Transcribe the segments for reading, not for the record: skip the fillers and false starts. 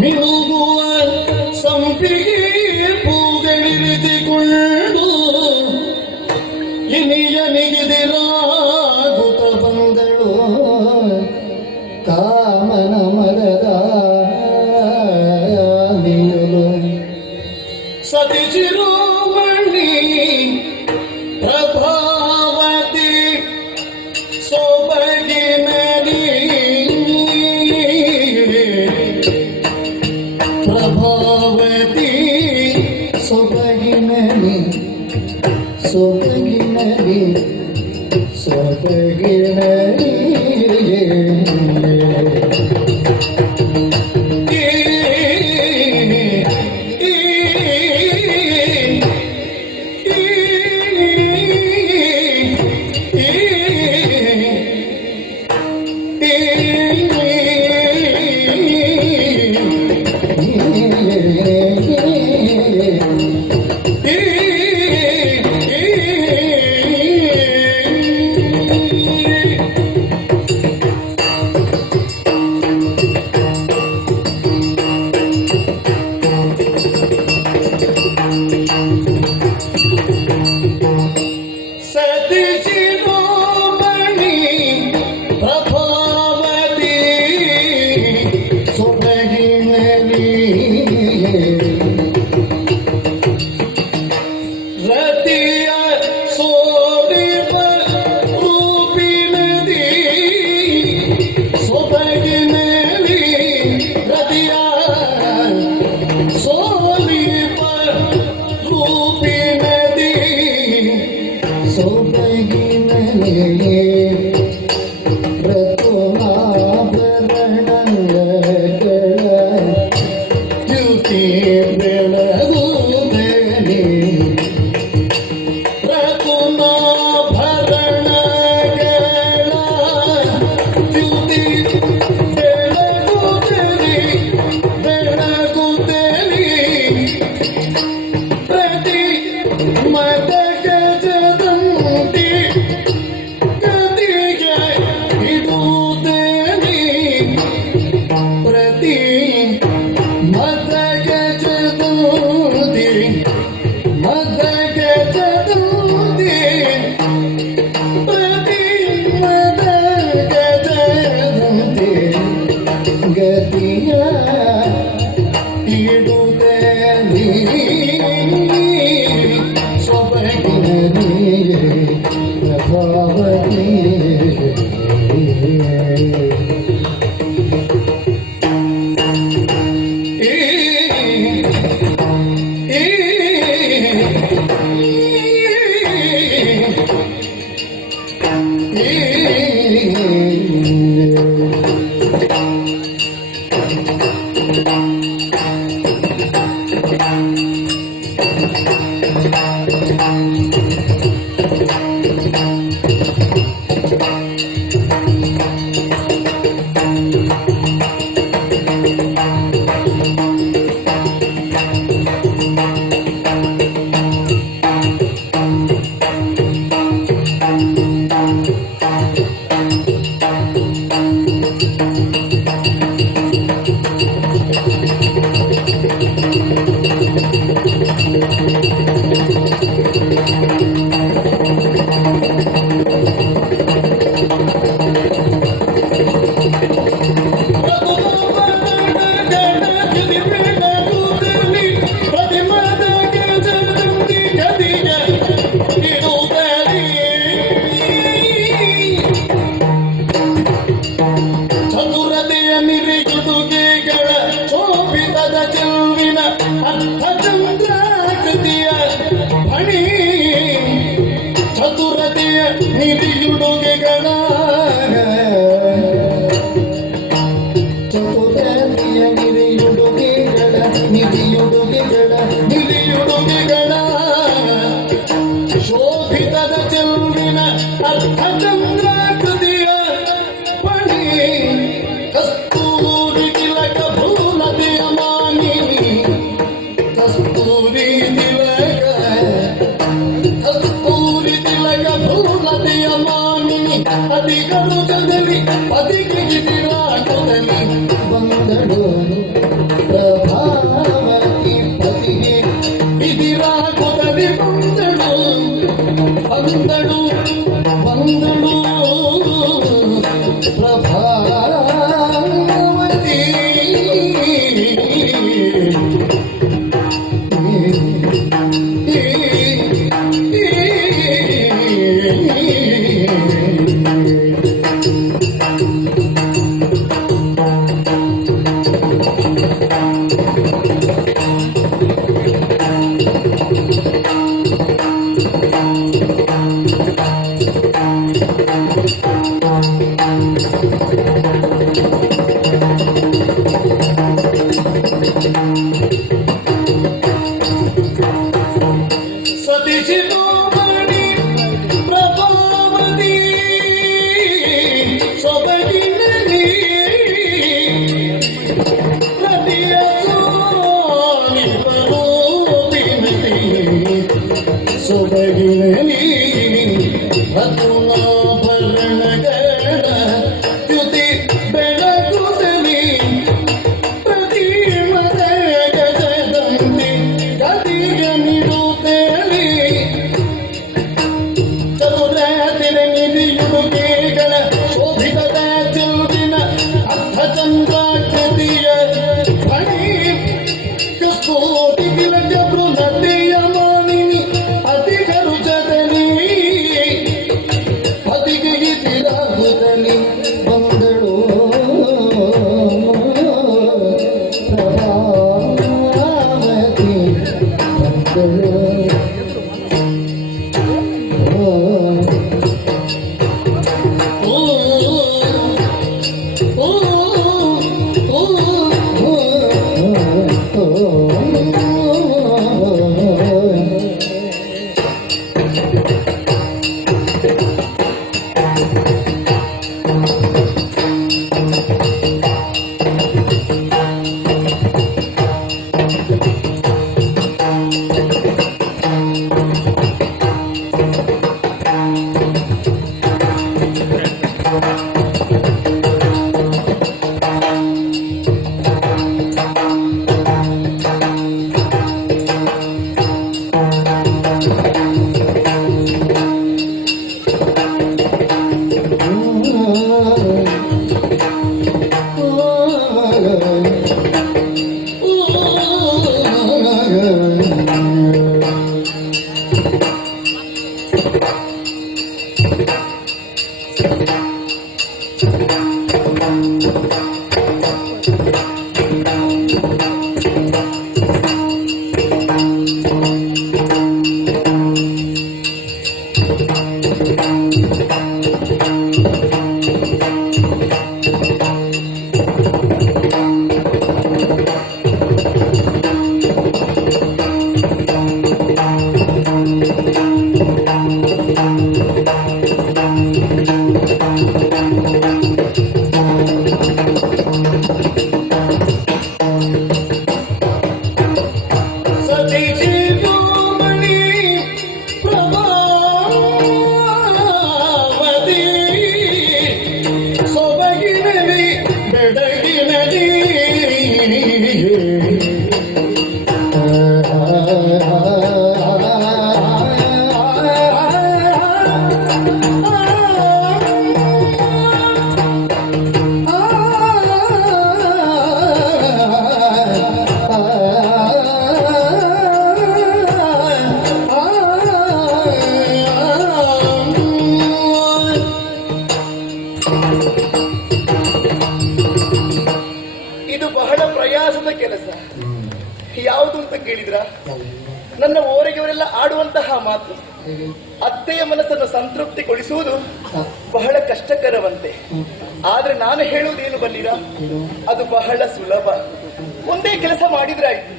ಮಿನುಗುವ ಸಂಪಿಗೆ ಪೂಗಳಿರಿಸಿಕೊಂಡು ಇನಿಯ ನಿಗಿದಿರಾಗುತ್ತ ಬಂದಳು ಕಾಮನ ಮರದ ನೀಯಲು ಸತಿ ಶಿರೋಮಣಿ ಪ್ರಭಾವತಿ ಸೊಬಗಿನಲಿ ಪ್ರಭಾವತಿ ಸೊಬಗಿನಲಿ ಸೊಬಗಿನಲಿ ಸೊಬಗಿನಲಿ ಬಂದಳು ಪ್ರಭಾವತಿ ಪತಿಗೆ ಬಿದಿರಾಗುತ್ತದೆ ಬಂದಳು ಬಂದಳು ಬಂದಳು ಪ್ರಭಾವತಿ ಸತಿಸಿತೋಮಣಿ ಪ್ರಭಾವತಿ ಸೊಬಗಿನಲ್ಲಿ ಪ್ರತಿಯ ಸೊಬಗಿನಲ್ಲಿ ರತ್ನಾಭರಣಗಳ ದ್ಯುತಿ ಬೆಳಗುತ್ತಲಿ ಪ್ರತಿ ಮದಗದಂತೆ ಗದಿಗ ನಿಡುತ್ತಲಿ ಚತುರಾತಿರ ನಿಧಿಯುಡುಗೆಗಳ ಶೋಭಿತದ ಚೆಲುವಿನ ಅರ್ಧಚಂದ್ರಾಕೃತಿಯ ಫಣಿ ಕಸ್ತೂರಿ ತಿಲಕ ಬೃಹತೆಯ ಮಾನಿನಿ ಅಧಿಕ ರುಚದಲ್ಲಿ ಅಧಿಗೆ ತಿರಾಗುತ್ತಲಿ ಬಂದಳು ಪ್ರಭಾವತಿ ಬಂದಳು ಕೆಲಸ ಯಾವುದು ಅಂತ ಕೇಳಿದ್ರ, ನನ್ನ ಓರೆಗೆವರೆಲ್ಲ ಆಡುವಂತಹ ಮಾತು ಅತ್ತೆಯ ಮನಸ್ಸನ್ನು ಸಂತೃಪ್ತಿಗೊಳಿಸುವುದು ಬಹಳ ಕಷ್ಟಕರವಂತೆ. ಆದ್ರೆ ನಾನು ಹೇಳುವುದೇನು ಬಲ್ಲಿರಾ, ಅದು ಬಹಳ ಸುಲಭ. ಒಂದೇ ಕೆಲಸ ಮಾಡಿದ್ರೆ ಆಯ್ತು.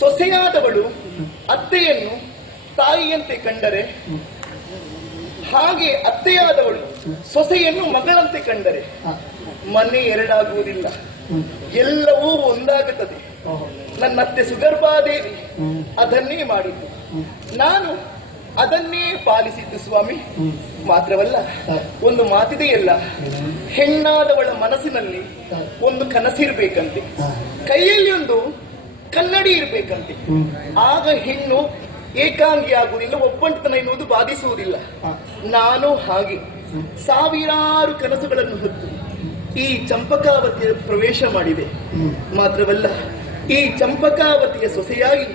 ಸೊಸೆಯಾದವಳು ಅತ್ತೆಯನ್ನು ತಾಯಿಯಂತೆ ಕಂಡರೆ, ಹಾಗೆ ಅತ್ತೆಯಾದವಳು ಸೊಸೆಯನ್ನು ಮಗಳಂತೆ ಕಂಡರೆ ಮನೆ ಎರಡಾಗುವುದಿಲ್ಲ, ಎಲ್ಲವೂ ಒಂದಾಗುತ್ತದೆ. ನನ್ನ ಅತ್ತೆ ಸುಗರ್ಭಾದೇವಿ ಅದನ್ನೇ ಮಾಡಿದ್ದು, ನಾನು ಅದನ್ನೇ ಪಾಲಿಸಿದ್ದು ಸ್ವಾಮಿ. ಮಾತ್ರವಲ್ಲ, ಒಂದು ಮಾತಿದೆಯಲ್ಲ, ಹೆಣ್ಣಾದವಳ ಮನಸ್ಸಿನಲ್ಲಿ ಒಂದು ಕನಸಿರ್ಬೇಕಂತೆ, ಕೈಯಲ್ಲಿ ಒಂದು ಕನ್ನಡಿ ಇರ್ಬೇಕಂತೆ. ಆಗ ಹೆಣ್ಣು ಏಕಾಂಗಿ ಆಗುವುದಿಲ್ಲ, ಒಬ್ಬಂಟತನ ಎನ್ನುವುದು ಬಾಧಿಸುವುದಿಲ್ಲ. ನಾನು ಹಾಗೆ ಸಾವಿರಾರು ಕನಸುಗಳನ್ನು ಹೊತ್ತು ಈ ಚಂಪಕಾವತಿಯ ಪ್ರವೇಶ ಮಾಡಿದೆ. ಮಾತ್ರವಲ್ಲ, ಈ ಚಂಪಕಾವತಿಯ ಸೊಸೆಯಾಗಿ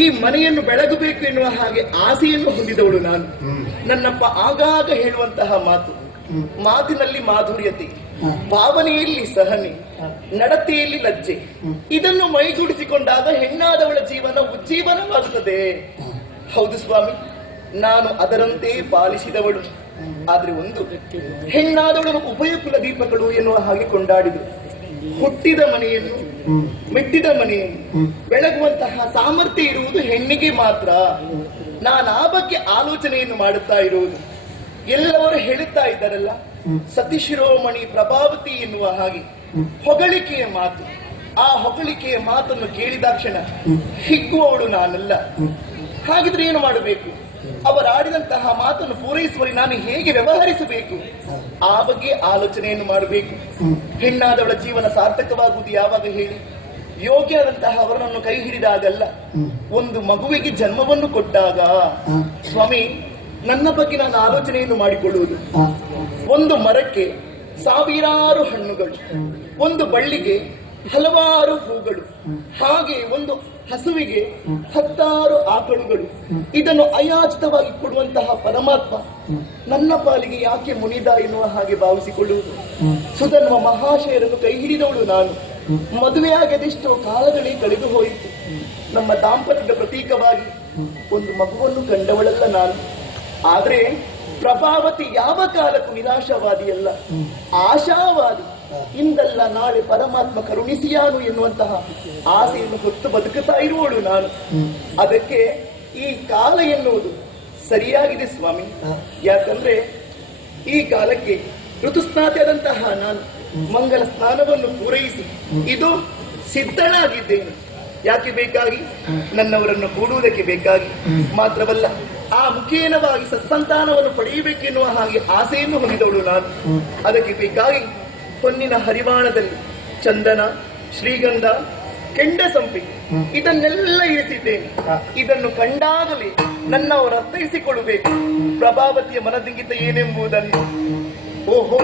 ಈ ಮನೆಯನ್ನು ಬೆಳಗಬೇಕು ಎನ್ನುವ ಹಾಗೆ ಆಸೆಯನ್ನು ಹೊಂದಿದವಳು ನಾನು. ನನ್ನಪ್ಪ ಆಗಾಗ ಹೇಳುವಂತಹ ಮಾತಿನಲ್ಲಿ ಮಾಧುರ್ಯತೆ, ಭಾವನೆಯಲ್ಲಿ ಸಹನೆ, ನಡತೆಯಲ್ಲಿ ಲಜ್ಜೆ, ಇದನ್ನು ಮೈಗೂಡಿಸಿಕೊಂಡಾಗ ಹೆಣ್ಣಾದವಳ ಜೀವನ ಉಜ್ಜೀವನವಾಗುತ್ತದೆ. ಹೌದು ಸ್ವಾಮಿ, ನಾನು ಅದರಂತೆ ಪಾಲಿಸಿದವಳು. ಆದ್ರೆ ಒಂದು, ಹೆಣ್ಣಾದವಳು ಉಭಯ ಕುಲ ದೀಪಗಳು ಎನ್ನುವ ಹಾಗೆ ಕೊಂಡಾಡಿದರು. ಹುಟ್ಟಿದ ಮನೆಯನ್ನು, ಮೆಟ್ಟಿದ ಮನೆಯನ್ನು ಬೆಳಗುವಂತಹ ಸಾಮರ್ಥ್ಯ ಇರುವುದು ಹೆಣ್ಣಿಗೆ ಮಾತ್ರ. ನಾನು ಆ ಬಗ್ಗೆ ಆಲೋಚನೆಯನ್ನು ಮಾಡುತ್ತಾ ಇರುವುದು. ಎಲ್ಲವರು ಹೇಳುತ್ತಾ ಇದ್ದಾರಲ್ಲ, ಸತಿಶಿರೋಮಣಿ ಪ್ರಭಾವತಿ ಎನ್ನುವ ಹಾಗೆ ಹೊಗಳಿಕೆಯ ಮಾತು. ಆ ಹೊಗಳಿಕೆಯ ಮಾತನ್ನು ಕೇಳಿದಾಕ್ಷಣ ಹಿಗ್ಗುವವಳು ನಾನಲ್ಲ. ಹಾಗಿದ್ರೆ ಏನು ಮಾಡಬೇಕು? ಅವರಾಡಿದಂತಹ ಮಾತನ್ನು ಪೂರೈಸುವಲ್ಲಿ ನಾನು ಹೇಗೆ ವ್ಯವಹರಿಸಬೇಕು? ಆ ಬಗ್ಗೆ ಆಲೋಚನೆಯನ್ನು ಮಾಡಬೇಕು. ಹೆಣ್ಣಾದವಳ ಜೀವನ ಸಾರ್ಥಕವಾಗುವುದು ಯಾವಾಗ ಹೇಳಿ? ಯೋಗ್ಯರಾದಂತಹ ಅವರನ್ನು ಕೈ ಹಿಡಿದಾಗಲ್ಲ, ಒಂದು ಮಗುವಿಗೆ ಜನ್ಮವನ್ನು ಕೊಟ್ಟಾಗ. ಸ್ವಾಮಿ, ನನ್ನ ಬಗ್ಗೆ ನಾನು ಆಲೋಚನೆಯನ್ನು ಮಾಡಿಕೊಳ್ಳುವುದು. ಒಂದು ಮರಕ್ಕೆ ಸಾವಿರಾರು ಹಣ್ಣುಗಳು, ಒಂದು ಬಳ್ಳಿಗೆ ಹಲವಾರು ಹೂಗಳು, ಹಾಗೆ ಒಂದು ಹಸುವಿಗೆ 10 ಆಕಳುಗಳು. ಇದನ್ನು ಅಯಾಚಿತವಾಗಿ ಕೊಡುವಂತಹ ಪರಮಾತ್ಮ ನನ್ನ ಪಾಲಿಗೆ ಯಾಕೆ ಮುನಿದ ಎನ್ನುವ ಹಾಗೆ ಭಾವಿಸಿಕೊಳ್ಳುವುದು? ಸುಧನ್ವ ಮಹಾಶಯರನ್ನು ಕೈ ಹಿಡಿದವಳು ನಾನು. ಮದುವೆಯಾಗದೆಷ್ಟೋ ಕಾಲಗಳೇ ಕಳೆದು ಹೋಯಿತು. ನಮ್ಮ ದಾಂಪತ್ಯದ ಪ್ರತೀಕವಾಗಿ ಒಂದು ಮಗುವನ್ನು ಕಂಡವಳಲ್ಲ ನಾನು. ಆದ್ರೆ ಪ್ರಭಾವತಿ ಯಾವ ಕಾಲಕ್ಕೂ ನಿರಾಶಾವಾದಿಯಲ್ಲ, ಆಶಾವಾದಿ. ಇಂದಲ್ಲ ನಾಳೆ ಪರಮಾತ್ಮ ಕರುಣಿಸಿಯಾನು ಎನ್ನುವಂತಹ ಆಸೆಯನ್ನು ಹೊತ್ತು ಬದುಕುತ್ತಾ ಇರುವಳು ನಾನು. ಅದಕ್ಕೆ ಈ ಕಾಲ ಎನ್ನುವುದು ಸರಿಯಾಗಿದೆ ಸ್ವಾಮಿ. ಯಾಕಂದ್ರೆ ಈ ಕಾಲಕ್ಕೆ ಋತುಸ್ನಾತಿಯಾದಂತಹ ನಾನು ಮಂಗಲ ಸ್ನಾನವನ್ನು ಪೂರೈಸಿ ಇದು ಸಿದ್ಧನಾಗಿದ್ದೇನೆ. ಯಾಕೆ ಬೇಕಾಗಿ? ನನ್ನವರನ್ನು ಕೂಡುವುದಕ್ಕೆ ಬೇಕಾಗಿ. ಮಾತ್ರವಲ್ಲ, ಆ ಮುಖೇನವಾಗಿ ಸತ್ಸಂತಾನವನ್ನು ಪಡೆಯಬೇಕೆನ್ನುವ ಹಾಗೆ ಆಸೆಯನ್ನು ಹೊಂದಿದವಳು ನಾನು. ಅದಕ್ಕೆ ಬೇಕಾಗಿ ಹೊನ್ನಿನ ಹರಿವಾಣದಲ್ಲಿ ಚಂದನ, ಶ್ರೀಗಂಧ, ಕೆಂಡ ಸಂಪಿಗೆ ಇದನ್ನೆಲ್ಲ ಇರಿಸಿದ್ದೇನೆ. ಇದನ್ನು ಕಂಡಾಗಲೇ ನನ್ನವರು ಅರ್ಥೈಸಿಕೊಳ್ಳಬೇಕು ಪ್ರಭಾವತಿಯ ಮನದಿಂಗಿತ ಏನೆಂಬುದನ್ನು. ಓಹೋ